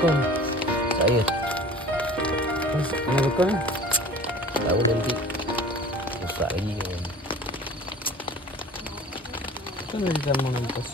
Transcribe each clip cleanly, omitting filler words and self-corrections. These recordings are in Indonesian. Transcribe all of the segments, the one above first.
kon. Saya. Mas, ano kon? Tahu nanti. Rusak lagi kan. Kan bisa mau ngepas.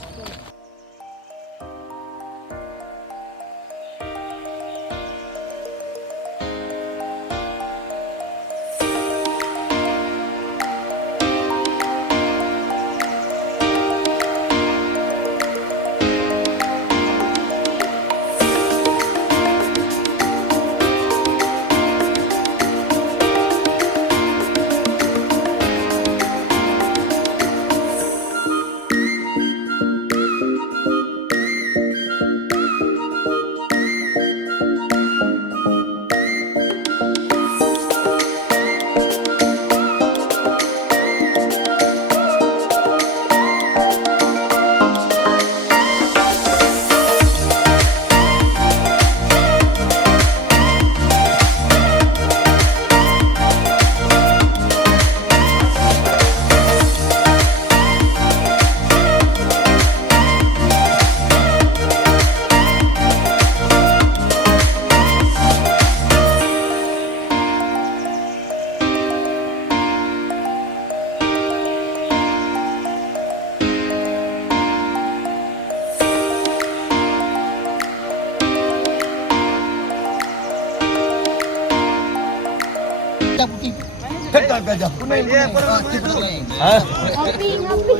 Hah? Ngopi.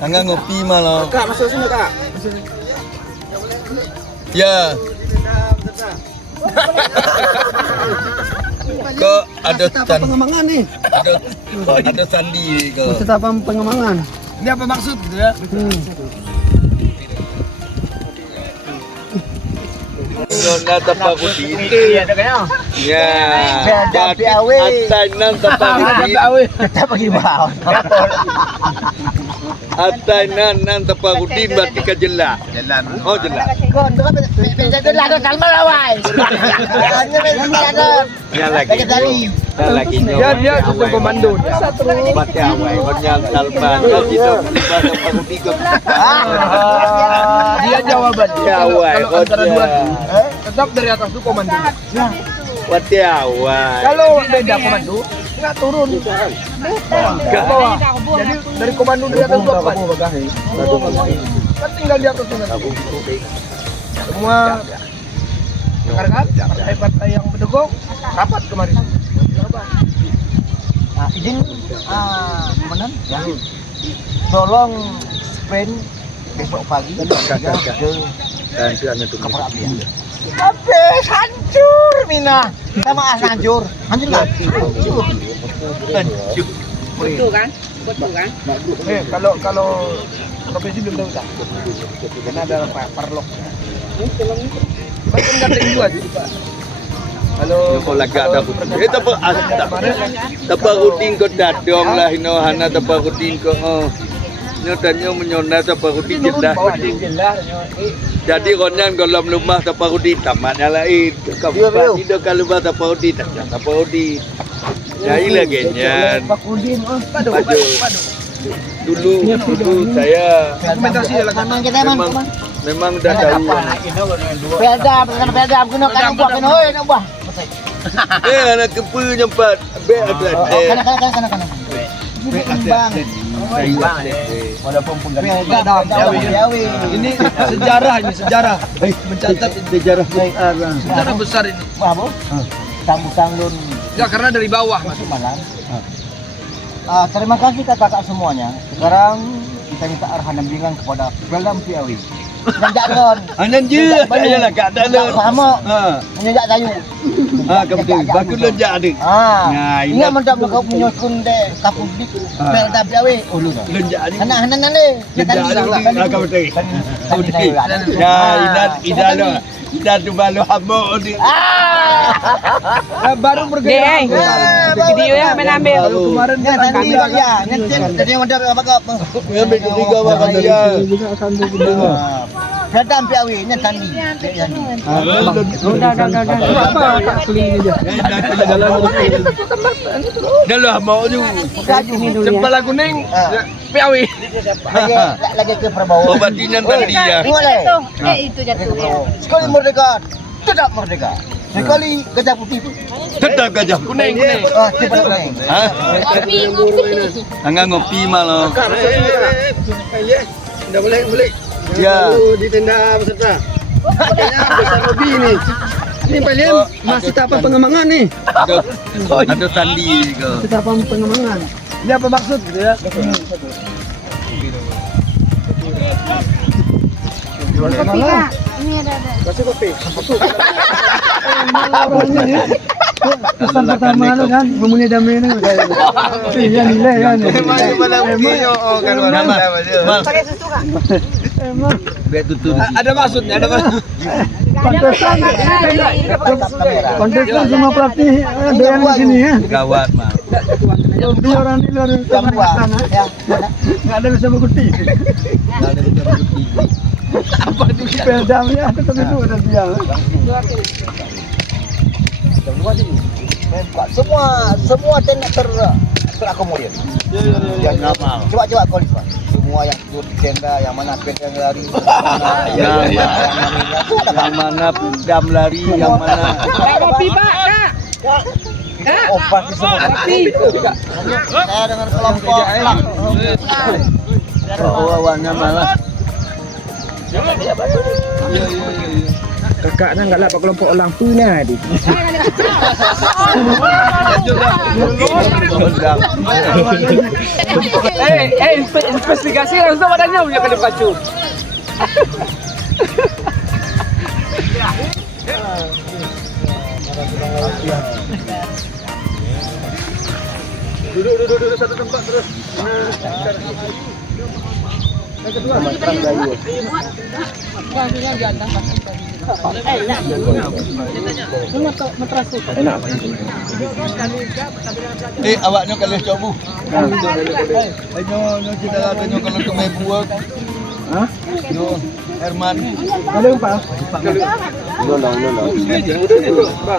Enggak ngopi malah. Kak, masuk sini, Kak. Ya. Kok ada pengembangan nih. ada sandi kok. Setapa pengembangan. Ini apa maksud gitu ya? Nona tapakuti. Iya, ada kayaknya. Ya. Beda piawe. Atainan tapakuti. Kita pergi bawah. Atainan nan tapakuti berarti ka jela. Jalan. Oh jela. Kon, itu lah ada kalmar awal. Ya lagi. Ya lagi. Dia sudah komando. Baca awai, konyal talban. Gitu. Tapakuti kok. Dia jawaban. Awai. Kalau antara dua tetap dari atas itu komando. Wati awai. Kalau beda komando, nggak turun. Nggak bawah. Jadi dari komando dari atas itu apa? Kan tinggal di atas itu. Semua rekan-rekan partai-partai yang mendukung rapat kemarin. Nah, izin komandan ya. Tolong sprint besok pagi ke kapal api ya. Habis hancur Mina. Kita mah hancur. Hancur nggak? Hancur. Betul kan? Kalau provinsi belum tahu tak? Karena ada parlok. Bahkan nggak ada juga Pak. Kalau laga ada tapakutin ko dadong lah hinohana tapakutin ko. Nyotanyo menyona tapakutin jelas. Jadi konan dalam rumah tapakutin tamannya lain. Kabupaten itu kalau tapakutin tapakutin. Jadi lagi nyan. Pakudin Dulu saya dokumentasi adalah memang kita memang udah tahu. Pelda guna kan buah kan oi nak buah. Anak kepu nyempat. Kanan. walaupun pengganti Jawi. ini sejarah mencatat sejarah besar ini. Wah, Bu. Tanggung Ya karena dari bawah Mas. masuk malam. Terima kasih kakak semuanya. Sekarang kita minta arahan dan bimbingan kepada Beldam Piawi. Menjak don. Anan je, ayalah kat dalam. Sama. Menjak kayu. Kebetul. Bagus lonjak ada. Nah, Ingat mendak kau menyokong de Kapublik Beldam Piawi. Ulu dah. lonjak ada. Anak-anak ni. Lonjak ada. Kebetul. Kebetul. Ya, idalo. Ida tu balu hamba ni. Baru bergerak. Video ya menambil. Kemarin Ya, tadi ya. Nanti yang ada apa? Ngambil tiga makan dia. Beldam Piawi nya tandi. Udah. Apa tak keliling aja. Dah lah mau tu. Cempala kuning. Piawi. Lagi ke Prabowo. Obatinan tadi ya. Boleh. Itu jatuh ya. Sekolah Merdeka. tetap merdeka. Sekali gajah putih itu. Tetap gajah kuning. Cepat kuning. Hah? Angga ngopi malah. Tidak boleh. Ya. Di tenda peserta. Kayaknya besar lebih ini. Ini kalian masih tahap pengembangan nih. Ada tandi ke. Tahap pengembangan. Ini apa maksud gitu ya? Kopi Kak. Ini ada. Kasih kopi. Pesan pertama lu kan, mempunyai damai kan. Iya nilai kan. Pakai susu Kak. Biar tutur. Ada maksudnya, ada maksud. Kontestan semua pelatih ada yang di sini ya. Gawat mah. Dua orang di luar sana. Ya. Nggak ada bisa mengikuti. Apa itu pedamnya? Tetap itu ada dia. Semua tenda terakomodir. Ya, coba kau lihat. Semua yang duduk di tenda, yang mana pedang lari, Yang mana pedam lari, yang mana. Kopi Pak Kak. obat semua. Saya dengan kelompok lang. Awalnya malah. Kakaknya nggak dapat kelompok orang punya di. Investigasi langsung badannya punya ke depan cu. Duduk satu tempat terus. Awaknya kalau coba. Ayo kita katanya kalau ke buat. Hah? Yo Herman. Ada Pak?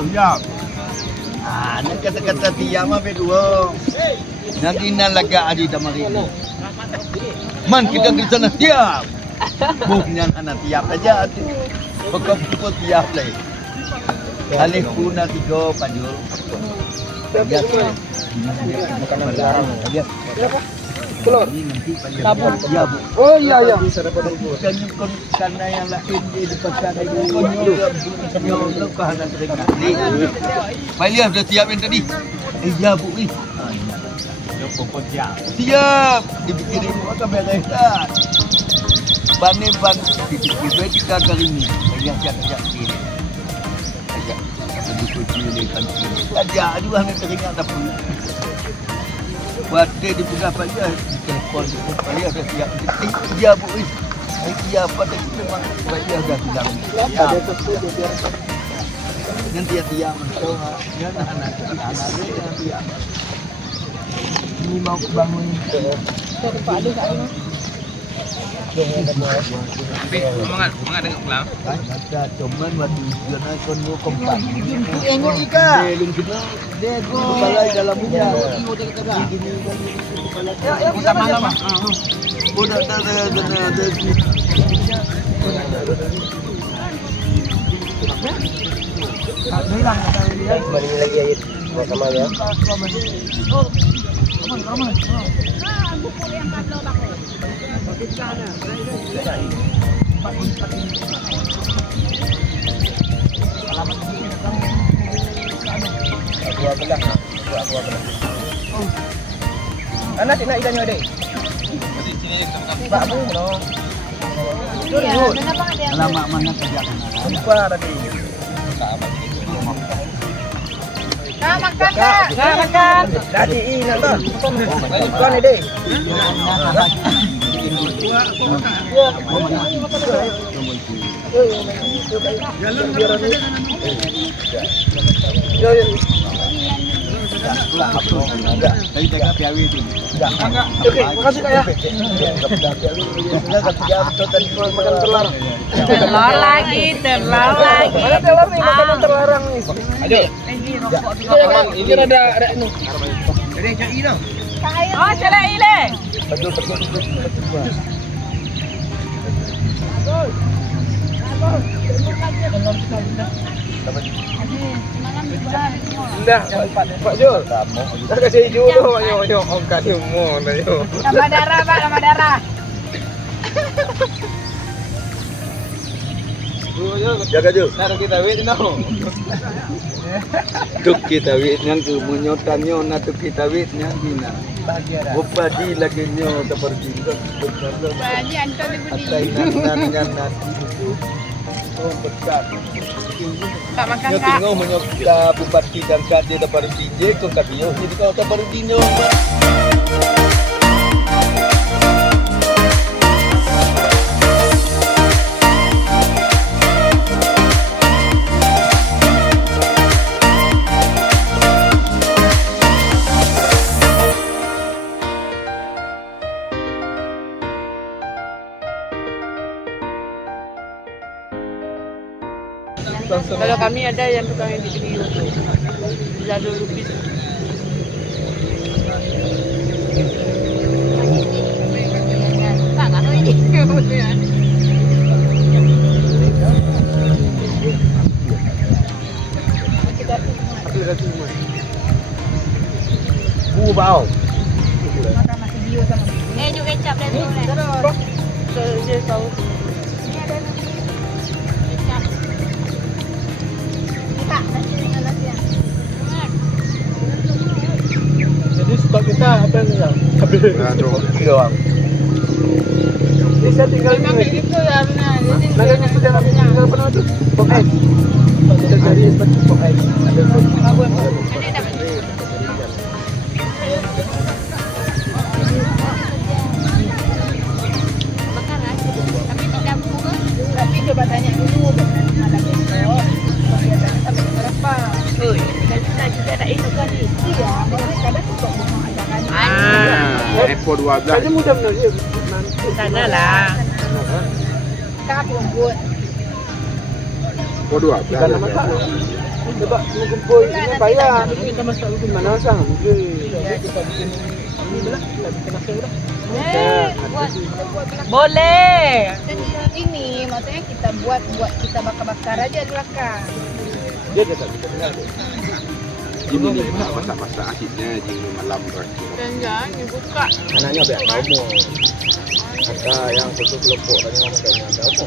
Ya. Nan kata-kata tiap mah berdua. Nanti nan laga adi tamari. Man kita di sana tiap. Bukan anak tiap aja. Pokok tiap lagi. Alih puna tiga pajul. Ya. Makanan larang. Ya. Telur. Tabur. Ya, Bu. Oh iya. Bukan yung karena yang lain di pasar itu konyol kahanan teringat. Balik sudah siap yang tadi. Iya Bu. Siap. Dipikirin maka beresan. Ban dipikir tiga kali ini. Ayah siap ini. Ayah. Dikucilkan. Aja aduh hanya teringat apa. Batik di beberapa aja telepon dia ada siap. Iya Bu. Iya pada memang dia sudah bilang. Nanti dia mencoba. Anak-anak dia. Ini mau bangun. Mangan dengan pulang. Ada cuman waktu jana kono kompak. Enggo ika. Belum kita dego balai dalam hujan. Ya, bisa malam. Udah ada. Kembali lagi ya. Sama ya. Dua belah. Anak tidak ikannya deh. Pak Bu, no. Lama mana kerja kan? Lupa tadi. Makan Kak. Makan. Tadi ini nonton. Bukan ide. Oke, makasih Kak ya. Telur lagi. Ada telur nih, makanan terlarang nih. Ayo. Ini ada ini. Ada yang cai dong. Oh, celak ile. Betul. Enggak, Pak Jul. Dah kasih dulu, yo om kasih mo na yo. Tambah darah, Pak, tambah darah. Jaga Jul. Naro kita wait no. Tuk kita wit yang ke menyotan nyo na tuk kita wit yang gina. Bupadi lagi nyo seperti itu. Baji anton ibu di. Atai nan nasi itu. Oh besar. Tak makan Nyo Kak. tengok menyokta bupati dan kade dapat DJ kau kabio. Jadi kau tak baru dino. Kalau kami ada yang tukang edit video tu. Lalu lupis. Tak tahu ini. Bau. Makan nasi bio sama. Juk kecap dah tu. Terus. Dia tahu. Ni ada nasi. Kecap. Tak, nasi dengan nasi yang. Jadi stok kita apa yang hilang? Habis. Nah, cukup. Tiga orang. Ini saya tinggal Memang di kayak gitu ya benar. Naganya sudah kami tinggal penuh tu. Pok X. Kita cari seperti Pok X. Ada Ini dapat. Makan nasi. Tapi tidak buka. Tapi coba tanya dulu ada besok. Tapi berapa? Kalau kita juga ada itu kan. Iya, kadang kok mau ada kan. Epo 12. Kayaknya mudah benar ya. Sana lah. Kak buat. Epo 12. Ikan nama tak? Coba mengumpul ini bayar. Kita masak mungkin mana sang? Kita bikin ini belah. Kita bikin nasi belah. Boleh. Ini maksudnya kita buat kita bakar-bakar aja di belakang. Dia tak bisa dengar. Ini ni masak-masak akhirnya jadi malam berarti. Jangan dibuka. Anaknya biar kamu. Kata yang khusus kelompok tanya makanya ada apa?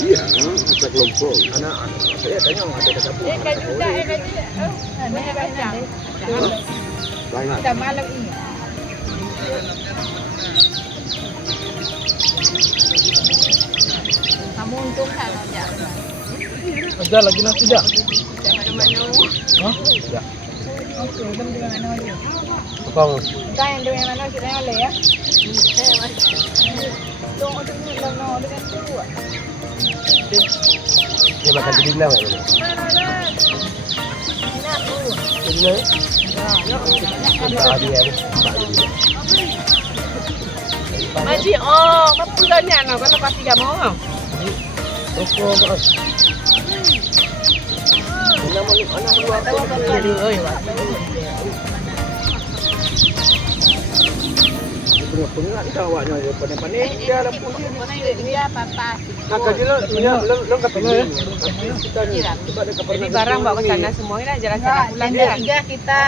Iya, masak kelompok. Anak-anak saya tanya ada kata apa? Kan juga ini kacang. Lain Kita malam ini. Kamu untung kalau jangan. Ajar lagi nasi dah. Jangan mana. Hah? Ya. Okey, kita dengan mana aja. Apa? Kita yang dengan mana kita boleh ya. Tunggu dulu dengan dua. Dia makan di dindang ya. Jadi ni. Ada ya. Maji apa pulangnya nak kalau pasti kamu mau. Toko bos. Anak luar jadi oi. Punya ni awaknya dia panen-panen dia ada punya. Dia papa. Nak kaji lo belum ketemu ya. Kita ni coba ada kabar. Jadi barang bawa ke sana semua lah jalan-jalan pulang dia. Tiga kita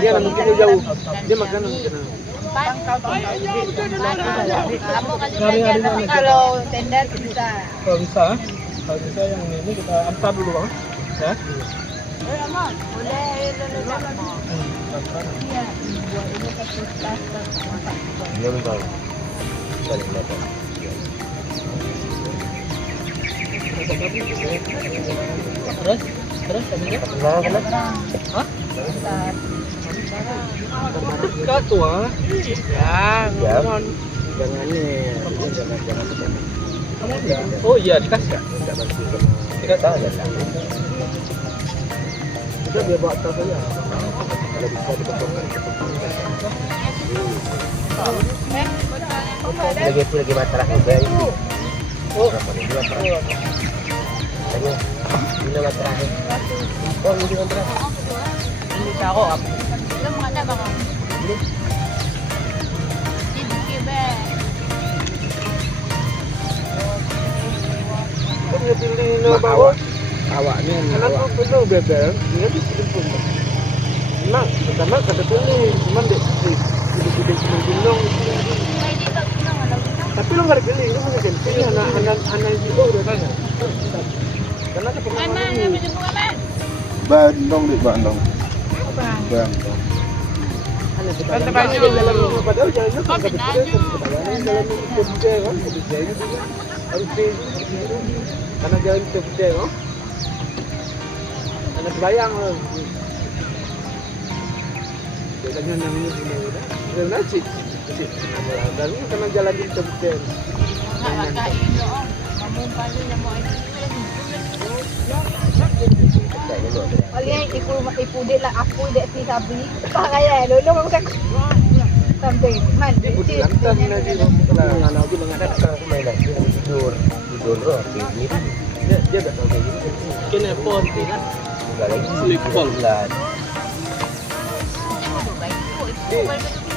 Dia nak mungkin jauh. Dia makan mungkin. Kalau tenda bisa. Kalau bisa yang ini kita antar dulu bang. Ya. Boleh Iya. Buat ini pakai plaster. Dia tahu. Saling dapat. Terus tadinya kenapa? Hah? Kau tua? Ya, ngomong. Jangan ni, jangan. Oh iya dikasih ya? Tidak tahu ya. Kita dia bawa tas saja. Kalau bisa dipotong. Lagi masalah juga ini. Oh, ini masalah. Oh, ini masalah. Ini tahu apa? Belum ada bang. Ini kebe. Kau pilih nama bawa. awaknya awak penuh bebel dia dipun nah pertama kata pilih cuman dek gede gunung tapi lo nggak pilih lo nggak pilih anak itu udah tanya karena ada pengalaman ini Bandung di Bandung. Bandung. kan banyak dalam padahal jalan itu kan jalan itu gede kan gede itu harus karena jalan itu gede kan karena bayang lo bedanya namanya gimana udah udah sih dan karena jalan itu gede Oleh ibu dia lah aku dia si sabi. Pakaya lo makan sampai man. lantan lagi mengenal lagi mengadap ke mainan tidur loh ini dia nggak tahu kayak gini kena pon kan nggak lagi sleep pon lah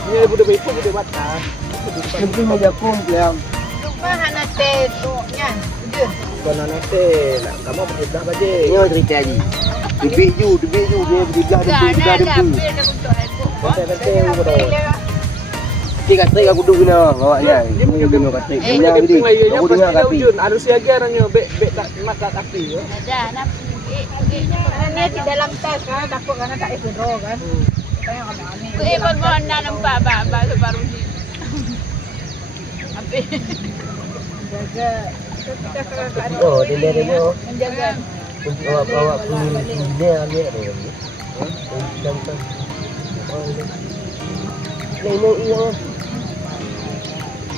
ini udah baik pun udah batas Mungkin meja pun yang Lupa hanate tu nya. bukan nanti lah kamu berdah baje Ini cerita lagi. Debik you dia berbelah penting udah Kita kata aku duduk guna awaknya. dia punya guna kata. punya keping ayunya pasti ujun harus siaga orangnya be mata kaki ya Ada nak Karena di dalam tas kan takut karena tak withdraw kan. Saya enggak aneh. Ikut mohon nampak bak baru ni. Apa? Jaga kita keadaan Oh, dia menjaga. bawa punya dia ada lagi. Ini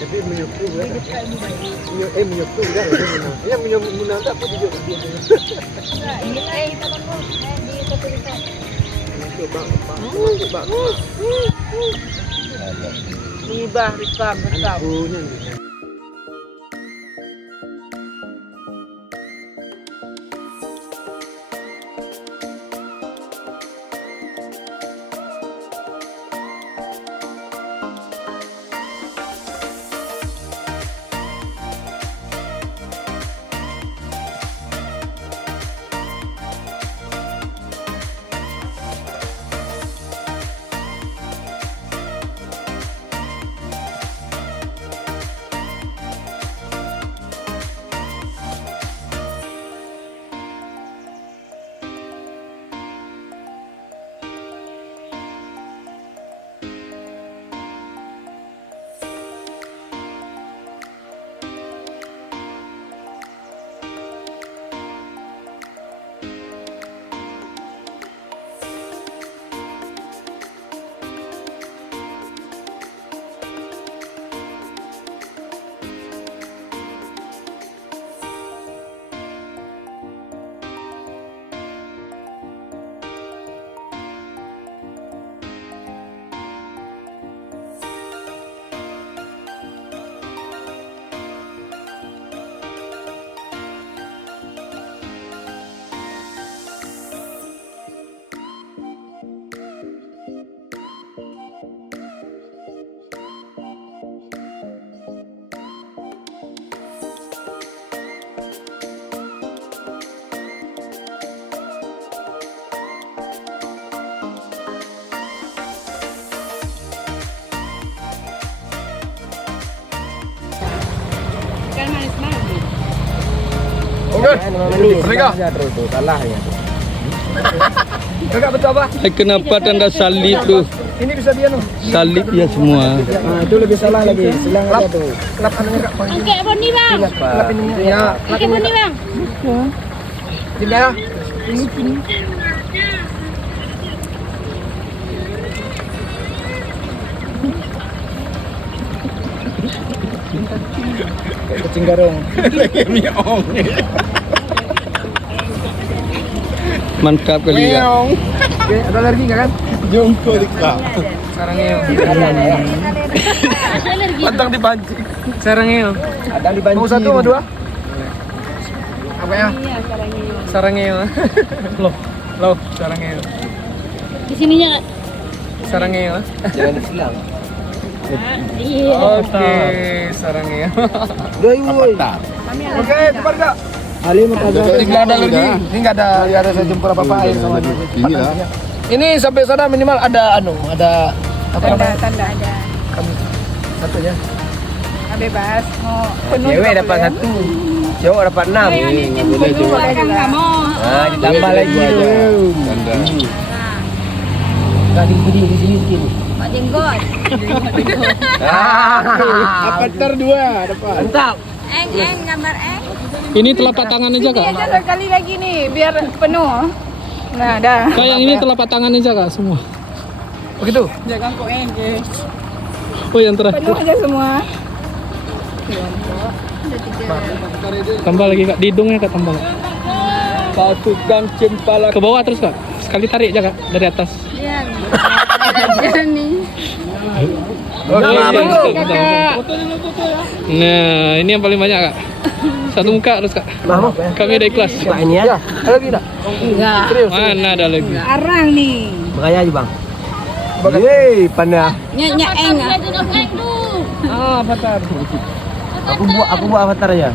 tapi menyuku kan menyuku kan ya menyuku tak apa juga Ini kita kan di satu desa. coba Ibah rikam betul. punya Kan manis-manis. Oke. Mereka. terus tuh kalah ya Kakak betul apa? Kenapa tanda salib tu? Ini bisa dia noh. Salib ya semua. nah itu lebih salah lagi silang aja tuh Kelap anunya kak. Angkat pun ni bang. Kelap ininya. Ya. Angkat pun ni bang. Sini ya. kucing garung Mantap kali ya. Oke, ada alergi nggak kan? jongko dikak Sarangnya. pantang dipancing Sarangnya. ada dipancing Mau satu mau dua? Apa ya? Iya, sarangnya. Sarangnya. Loh, sarangnya. Di sininya. Sarangnya. jangan disilang Iya. Oke, sarangnya. doi woi Oke, tebar kak. Ali mau kagak. Jadi nggak ada alergi. Ini nggak ada saya jempol apa air sama dia. Ini lah. Ini sampai sana minimal ada ada apa namanya? Tanda ada. Kami satu ya. Bebas mau penuh. Cewek dapat 1. Cowok dapat 6. Kan nggak mau. Nah, ditambah lagi dulu. Tadi di sini sini. Pak Jenggot. Apa ntar 2 dapat. Mantap. Eng, gambar eng. Ini telapak tangan aja Ini kak. aja sekali lagi nih biar penuh. Nah, dah. Kak yang ini telapak tangan aja kak semua. Begitu. Jangan kau engage. Oh yang terakhir. Penuh aja semua. Tambah lagi kak, di hidungnya kak tambah kak. Pasukan cempala Ke bawah terus kak. Sekali tarik aja kak dari atas. Iya. Nih. Nah ini yang paling banyak kak. Satu muka terus kak. Kami ada ikhlas. Ini ya. Ada lagi tak? Enggak. Mana ada lagi? Arang nih. Makanya aja, Bang. Hei, panah. Nyak eng. Ah, avatar. Aku buat avatar aja.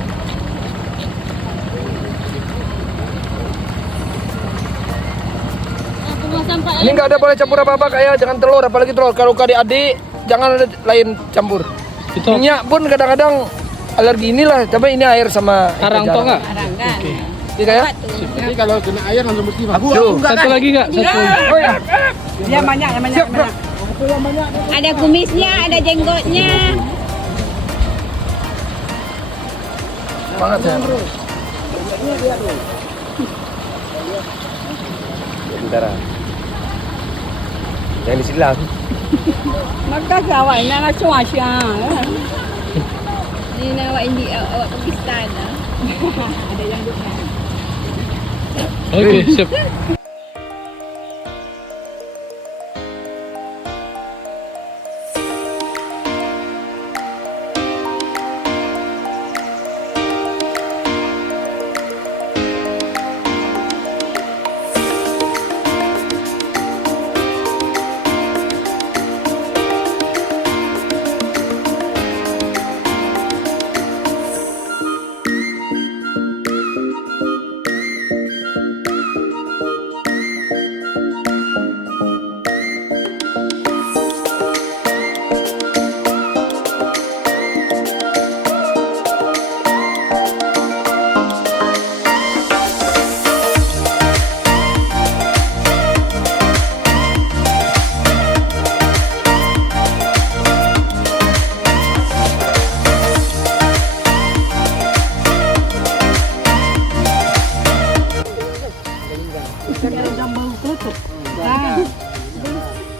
Ini nggak ada boleh campur apa-apa kayak jangan telur apalagi telur. Kalau adik-adik jangan ada lain campur. Itu Minyak pun kadang-kadang alergi inilah, tapi ini air sama arang toh kak. Arang kan. Iya kayak? Jadi kalau kena air langsung mesti Bang. Satu lagi kak. Satu lagi. Oh ya. Dia banyak. Ada kumisnya, ada jenggotnya. Banget ya. Bentar. Yang di silang. Maka kawannya lah cuaca. Ini nawak awak Pakistan lah. Ada yang bukan. Oke siap.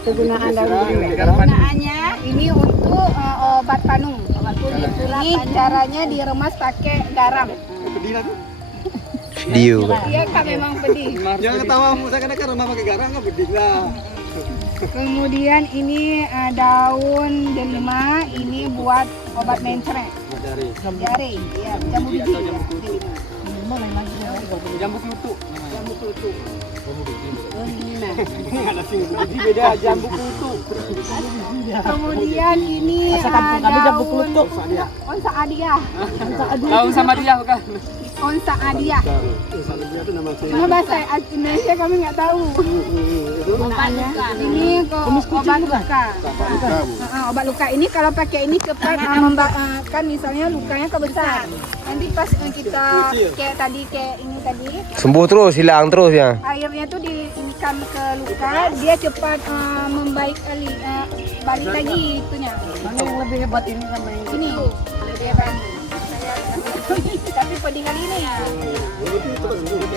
Penggunaannya ini untuk obat panung, obat kulit. Ini caranya diremas pakai garam. Video. Iya kan memang pedih. Jangan ketawa, saya kena remah pakai garam kan pedih lah. Kemudian ini daun delima, ini buat obat mencret. Jari, ya, jambu biji. Jambu kutu. Jambu kutu. Nah. Beda jambu kutu. Kemudian ini daun onsa adia. Daun sama dia bukan? Onsa adia. Nah, bahasa Indonesia kami nggak tahu. Gunaannya. Ini obat luka. Obat luka ini kalau pakai ini cepat kan misalnya lukanya kebesar. Nanti pas kita kayak ini tadi. Sembuh terus, hilang terus ya. Airnya tuh diinikan ke luka, dia cepat membaik balik lagi itunya. Mana yang lebih hebat ini sama yang Ini lebih hebat. Tapi pedih kali ini.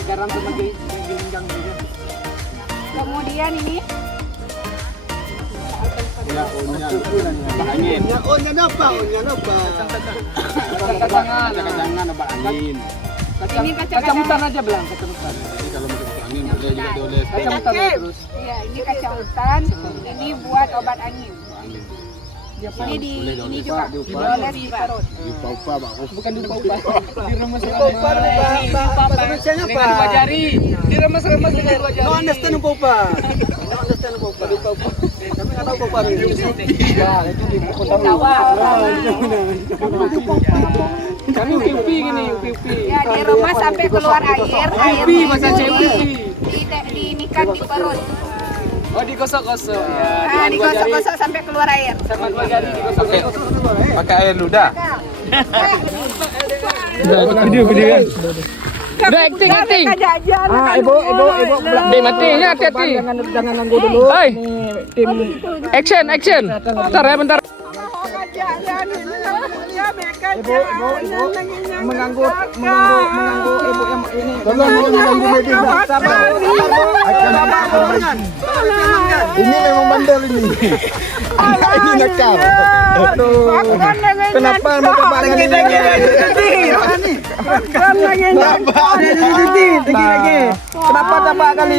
Garam sama gelenggang juga. Kemudian ini Angin. Onyan apa? Kacang-kacangan obat angin. ini kacang-kacangan. aja belang kacang-kacangan. Jadi kalau mau kacang angin boleh juga dioles. Kacang-kacangan terus. Iya, ini kacang hutan, ini buat obat angin. Ini ini juga dioles di perut. Diupa-upa, Bang. Bukan diupa-upa. Diremes upa-upa. Bahasa Indonesia apa? Dengan 2 jari. Diremes-remes dengan 2 jari. No understand upa-upa. Kami UPI gini, UPI. Ya di rumah sampai keluar air Masa cewek. dinikan di perut. Oh digosok-gosok. Nah, digosok-gosok sampai keluar air. Sama dua jari digosok-gosok. Pakai air ludah. Video kan. Udah acting. Ibu. Dek matinya hati-hati. Jangan ganggu dulu. Hai. Tim Action. Bentar ya, bentar. ibu mengganggu ibu yang ini. Tolong mengganggu media. Sabar. Ini memang bandel ini. Ini nakal. Aduh. Kenapa mereka balik lagi? Kenapa tambah kali?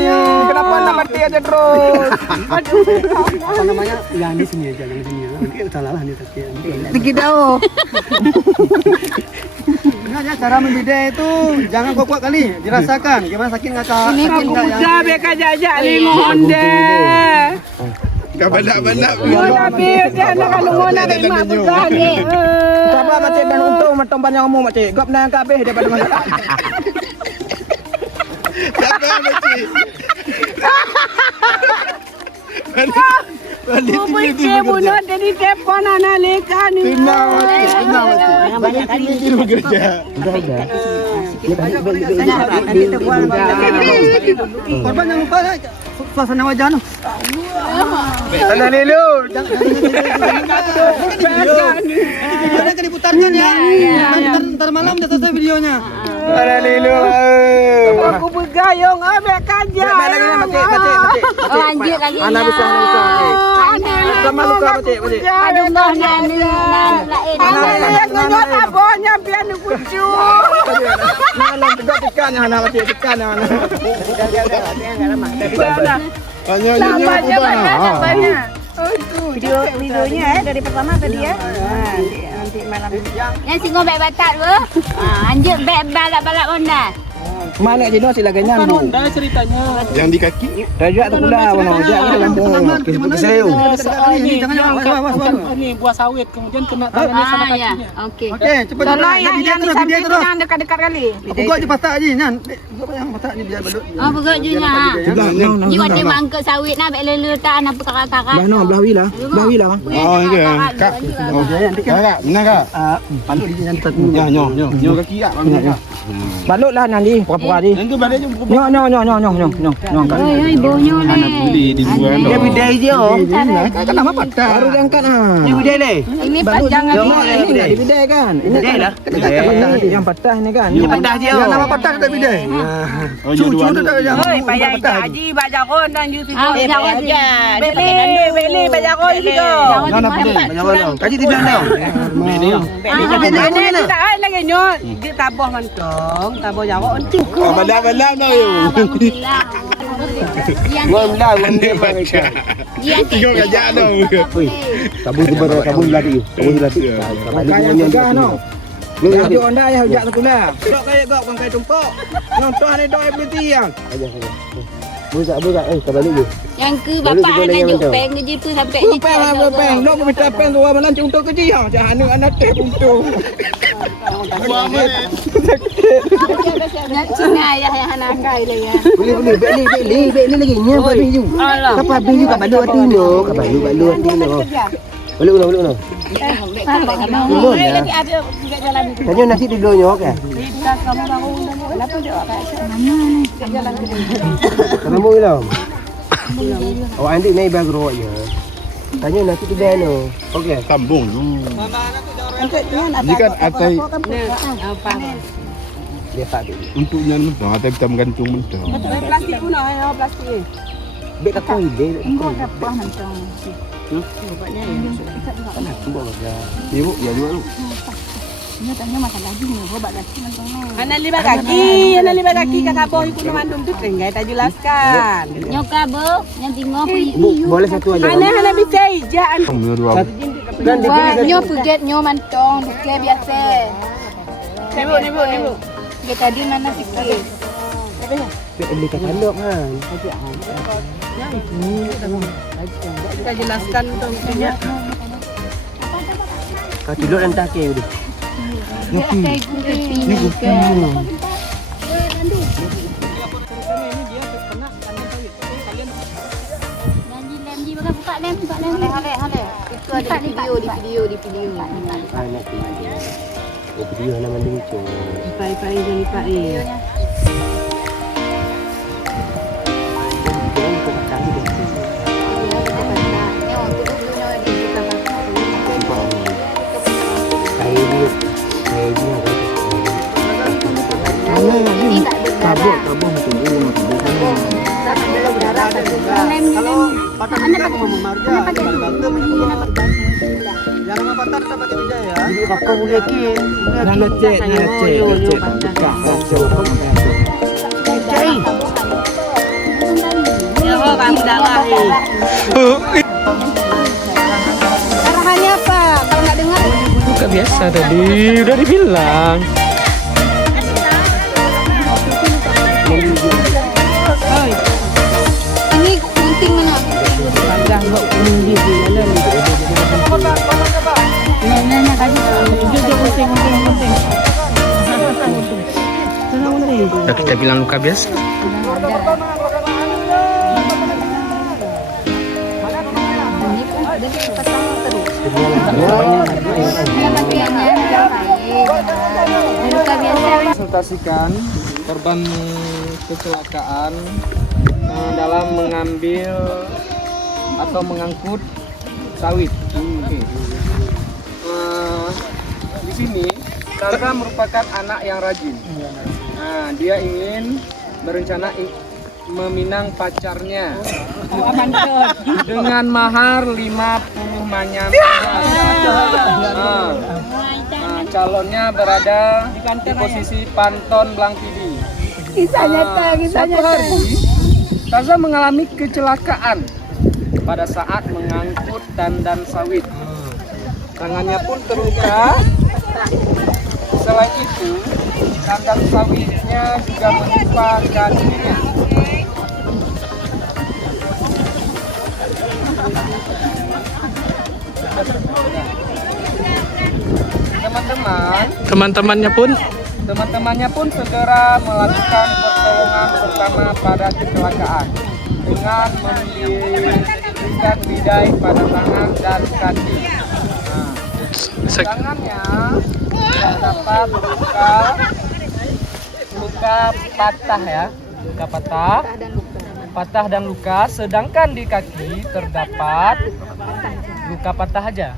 Kenapa tak mati aja terus? Apa namanya? Ya di sini aja, di sini. Nanti salah lah nih tapi. Tinggi dah. Sebenarnya cara membidai itu jangan kuat kali, dirasakan gimana sakit nggak kak? Ini kuda beka jajak ni mohon deh. Kabalak-balak. Yo tapi dia nak kalau mau nak mak buda ni. Sabar macam dan untung macam banyak ngomong macam. Gap nak kabeh daripada mana. Sabar macam. Kau fikir bunuh jadi telefon anak leka ni. Tenang macam. Banyak kali dia bekerja. Udah. Korban jangan lupa suasana wajah tu. Sana Lilu. Jangan kena diputarkan ya. Ntar malam dah selesai videonya. Sana Lilu. Aku bergayung abek kaja. Lanjut lagi. Anak besar. Sama luka macam. Aduh, noh nani lain. Anak ngejot abonya biar ni kucu. Malam juga tekan anak macam tekan anak. Lambatnya banyak. Videonya dari pertama tadi ya. Nanti malam. Yang singgah baik batak tu. Lanjut baik balak-balak onda. Mana Cino sila ganyan tu. Dah ceritanya. Yang di kaki. Rajak tu pula mana rajak tu lampu. Kesel. Ini buah sawit kemudian kena tangannya sama Ya. kakinya. Okey. Okey, cepat. Tolong yang terus, sampai video terus. yang dekat-dekat kali. Pokok je pasak je Nan. Pokok yang pasak ni biar balut. Oh, pokok junya. Jiwa dia mangkuk sawit nak baik lelu tak nak perkara-kara. Belah wi lah. Oh, ya. Kak. Oh, nanti Kak. Benar Kak? Balut di jangan tak. Ya, nyo kaki Kak. Balut lah nanti pura-pura ni. Nanti balik je. Nyo. Oi, bonyo ni. Dia bidai dia. Kan nama patah. Baru dia angkat ah. Dia bidai le. Ini panjangan Ini dah bidai kan. Ini bidai lah. Yang patah ni kan. Ini patah dia. Yang nama patah tak bidai. Cucu tu tak yang. Oi, payah haji bajakon dan Yusuf. Beli bajakon juga. Kaji di belakang. Ini tak ada lagi nyot. Dia tabuh mantong, tabuh jawab untuk. Balak-balak dah. Alhamdulillah. Jian Tengok gajah dah. Kabul lagi. Kaya juga no. Dia onda ya hujak sekula. Dok kaya gak bangkai tumpuk. Nonton ada dok every tiang. Buka kembali je. yang ke bapak anak jupeng kerja tu sampai ni. Peng. Dok minta peng tu malam untuk kerja ya. Jangan anak teh untuk. Nak Cina ayah yang anak kai lah ya. Boleh beli lagi nya babi ju. Kapal beli kat balu hati no, kat balu hati no. Boleh. Lagi ada juga jalan itu. Tanya nasi di dulu ke? Kita kamu bangun kenapa dia kat jalan ke. Kamu hilang. Oh, andi naik bagro je. Tanya nasi di dulu. Okey. Sambung. Ni kan atai apa? Dia tak ada. untuknya mentah atai kita menggantung mentah. Plastik pun ada plastik ni. Bek tak kau ide. Enggak apa hantang. Bapaknya ya. Ibu ya dua lu. Ini tanya masalah lagi ni, obat lagi nantang ni. Anak lima kaki kakak boh ikut mandum tu tinggal tak jelaskan. Nyoka bo, yang tinggal Bu, boleh satu aja. Anak bisa ijaan. Dan dibeli nyo puget nyo mantong, bukan biasa. Nibu. Dia tadi mana sikit. beli kat kandok kan. Kita jelaskan untuk punya. Kau tidur dan tak kira udah. Ini Janji buka lem. Hale. Itu ada di video. Anak ini. Video nama lucu. Ipai jadi pai. Tabung itu dulu. Jangan patah sama kita ya. Jadi aku boleh ki. Ngecek. Ya, Bang Dalah. Arahannya apa? Kalau nggak dengar Buka biasa tadi, udah dibilang. Ini gunting mana? Banggang kok tinggi di dalam. Nanya kan. Gunting. Udah kita bilang luka biasa. Presentasikan korban kecelakaan dalam mengambil atau mengangkut sawit. Di sini Sandra merupakan anak yang rajin. Nah, dia ingin berencana meminang pacarnya dengan mahar 50 manyam emas. Calonnya berada di posisi Panton Blangpidi. Kisah nyata. Satu hari, Taza mengalami kecelakaan pada saat mengangkut tandan sawit. Tangannya pun terluka. Selain itu, tandan sawitnya juga menimpa kakinya. Teman-temannya pun segera melakukan pertolongan pertama pada kecelakaan dengan memberikan bidai pada tangan dan kaki. Tangannya terdapat luka patah ya, patah dan luka, sedangkan di kaki terdapat luka patah aja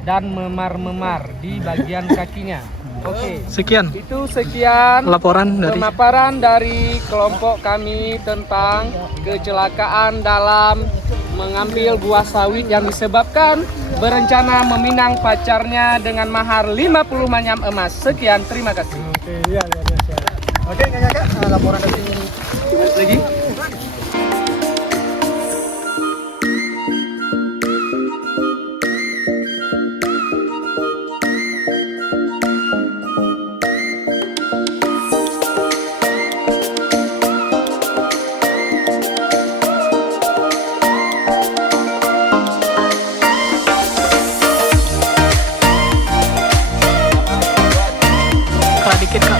dan memar-memar di bagian kakinya. Oke. Sekian Itu sekian laporan dari pemaparan dari kelompok kami tentang kecelakaan dalam mengambil buah sawit yang disebabkan berencana meminang pacarnya dengan mahar 50 manyam emas. Sekian, terima kasih. Oke, Kakak, laporan dari Lagi? Kak dikit Kak.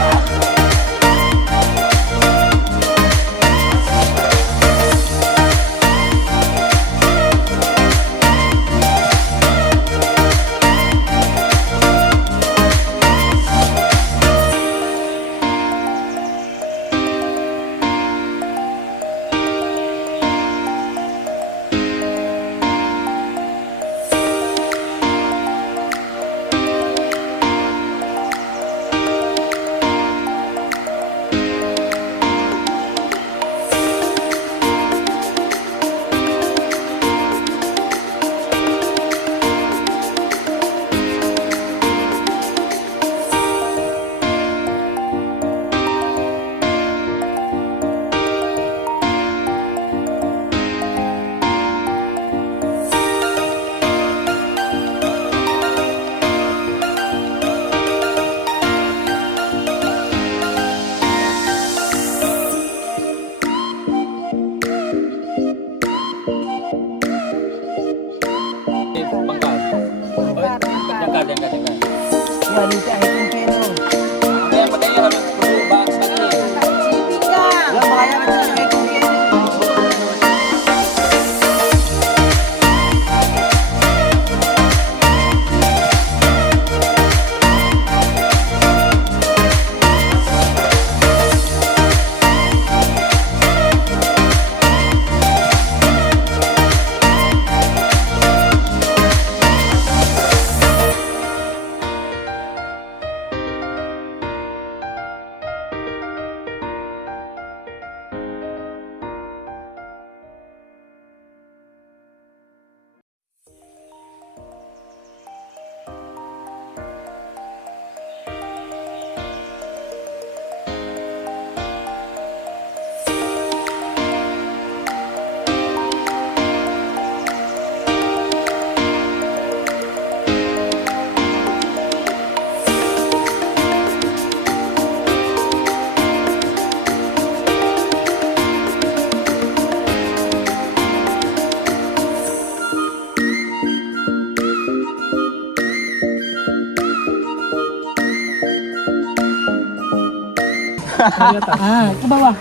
Ke bawah.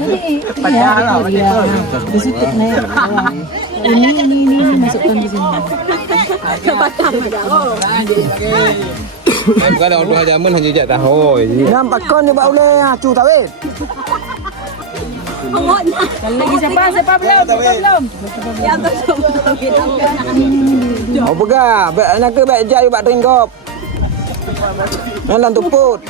Jadi di situ naik ke bawah. Ini masukkan di sini. Ke Batam ada. Bukan ada orang jaman hanya jak tahu. Nampak kon ni ba boleh acu tawit. Lagi siapa belum? Oh pega, baik nak ke baik jai bak ringgop. Nalan tuput.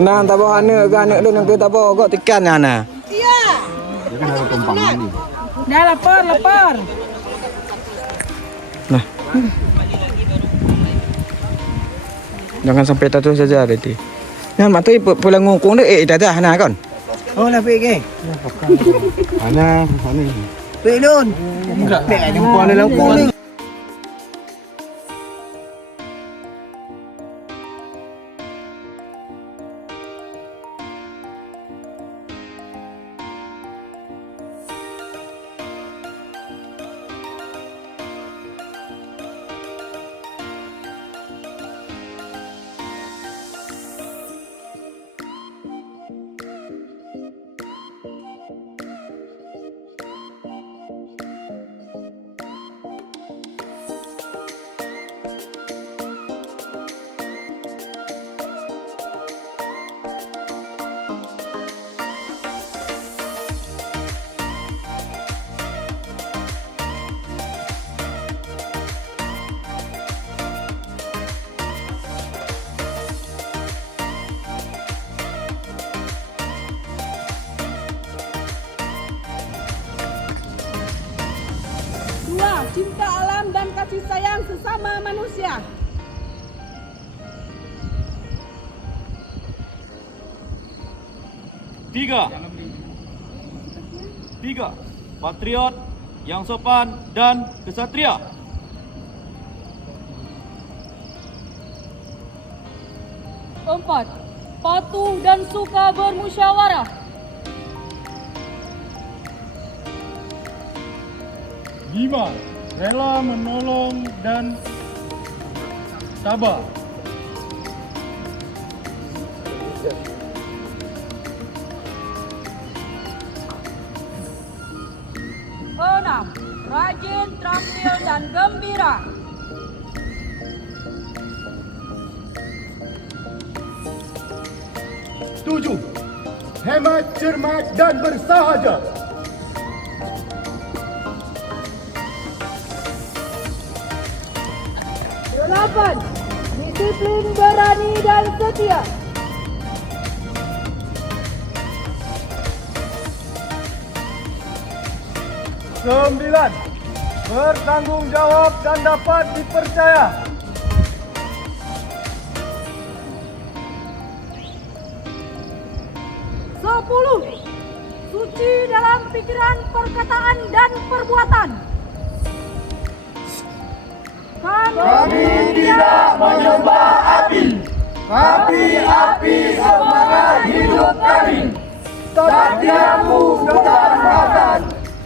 Nah, tabah ana ke anak lu nak ke tabah kok tekan ana. Dah lapar. Nah. Jangan sampai tahu saja nanti. Yang mak tu pulang ngukung dek dah ana kan. Oh lah pergi. Ana. Pergi don. Enggak jumpa le laukung ni. Cinta alam dan kasih sayang sesama manusia. Tiga, patriot yang sopan dan kesatria. 4, patuh dan suka bermusyawarah. 5, rela menolong dan sabar. 6, rajin, terampil dan gembira. 7, hemat, cermat dan bersahaja. 8, disiplin, berani dan setia. 9, bertanggung jawab dan dapat dipercaya. 10, suci dalam pikiran, perkataan dan perbuatan. Kami tidak menyembah api, tapi api semangat hidup kami. Setiamu kedarmatan,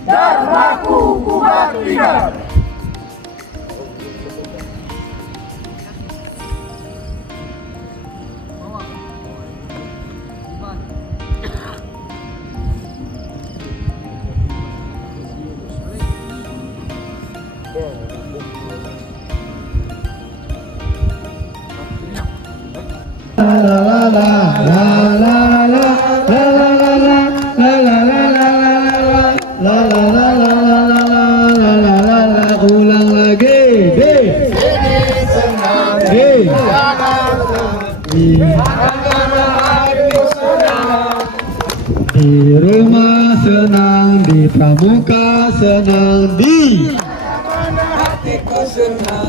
dharmaku kubaktikan. Ulang lagi, di rumah senang, di pramuka senang, di mana hatiku senang.